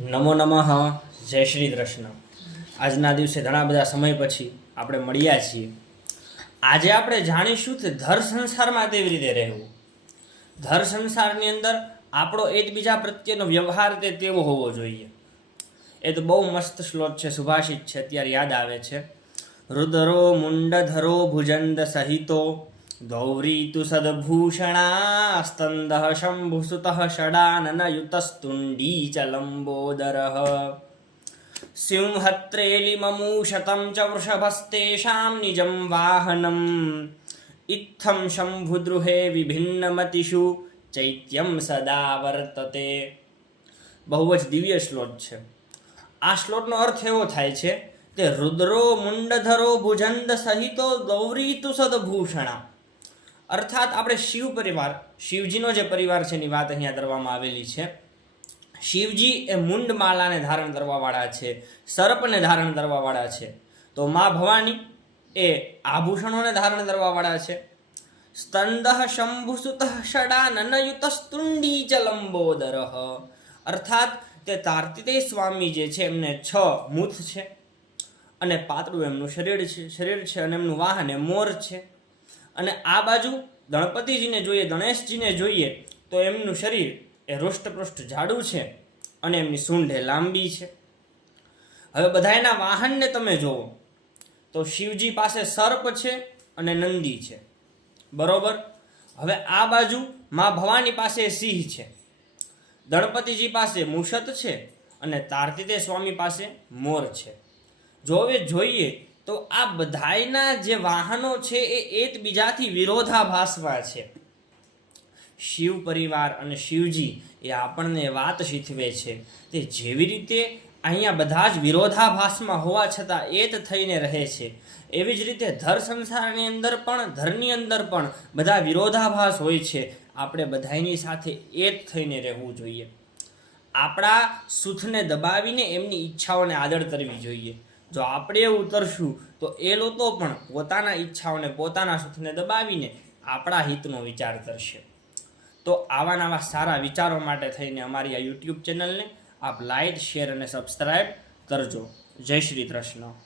નમો નમઃ, જય શ્રી કૃષ્ણ. આજના દિવસે ઘણા બધા સમય પછી આપણે મળ્યા છીએ. આજે આપણે જાણીશું કે ધર સંસારમાં કેવી રીતે રહેવું. ધર સંસારની અંદર આપણો એકબીજા પ્રત્યેનો વ્યવહાર તે તેવો હોવો જોઈએ. એ તો બહુ મસ્ત શ્લોક છે, સુભાષિત છે, અત્યારે યાદ આવે છે. રુદરો મુંડધરો ભુજંદ સહિતો સ્તંદ શંભુસુત ષડાનનયુતસ્તુંડી ચ લંબોદર સિંહત્રેલિમમૂષतं ચ વૃષભસ્તેષાં નિજં વાહનમ ઇત્થં શંભુદ્રુહે વિભિન્નમતિષુ ચૈત્યમ સદા વર્તતે બહુ જ દિવ્ય શ્લોક છે। આ શ્લોકનો અર્થ એવો થાય છે કે રુદ્રો, મુંડધરો, ભુજંદ સહિતો ગૌરી તુ સદભૂષણા અર્થાત આપણે શિવ પરિવાર, શિવજીનો જે પરિવાર છે એની વાત અહીંયા કરવામાં આવેલી છે. શિવજી એ મુંડ માલાને ધારણ કરવાવાળા છે, સર્પને ધારણ કરવાવાળા છે. તો મા ભવાની એ આભૂષણોને ધારણ કરવાવાળા છે. સ્તંદ શંભુસુત ષડાનનયુત સ્તુંડી ચ લંબોદર. અર્થાત તે તાર્તિતે સ્વામી જે છે એમને છ મૂથ છે અને પાતળું એમનું શરીર છે શરીર છે અને એમનું વાહન, એ મોર છે. અને આ બાજુ ગણપતિજીને જોઈએ, ગણેશજીને જોઈએ, તો એમનું શરીર એ હૃષ્ટપૃષ્ઠ જાડું છે અને એમની સૂંઢે લાંબી છે. હવે બધા એના વાહનને તમે જુઓ તો શિવજી પાસે સર્પ છે અને નંદી છે. બરોબર? હવે આ બાજુ મા ભવાની પાસે સિંહ છે. ગણપતિજી પાસે મુષત છે અને તાર્તિતે સ્વામી પાસે મોર છે. જો હવે જોઈએ તો આ બધાયના જે વાહનો છે એ એકબીજાથી વિરોધાભાસમાં છે. શિવ પરિવાર અને શિવજી એ આપણને વાત શીખવે છે તે જેવી રીતે અહીંયા બધા જ વિરોધાભાસમાં હોવા છતાં એત થઈને રહે છે, એવી જ રીતે ધર સંસારની અંદર પણ, ધરની અંદર પણ બધા વિરોધાભાસ હોય છે. આપણે બધાની સાથે એત થઈને રહેવું જોઈએ. આપણા સુખને દબાવીને એમની ઈચ્છાઓને આદર કરવી જોઈએ. જો આપણે કરશું તો એ લોકો પણ પોતાના ઈચ્છાઓને પોતાના સુખને દબાવીને આપણા હિતનો વિચાર કરશે. તો આવા નવા સારા વિચારો માટે થઈને અમારી આ યુટ્યુબ ચેનલને આપ લાઈક, શેર અને સબસ્ક્રાઈબ કરજો. જય શ્રી કૃષ્ણ.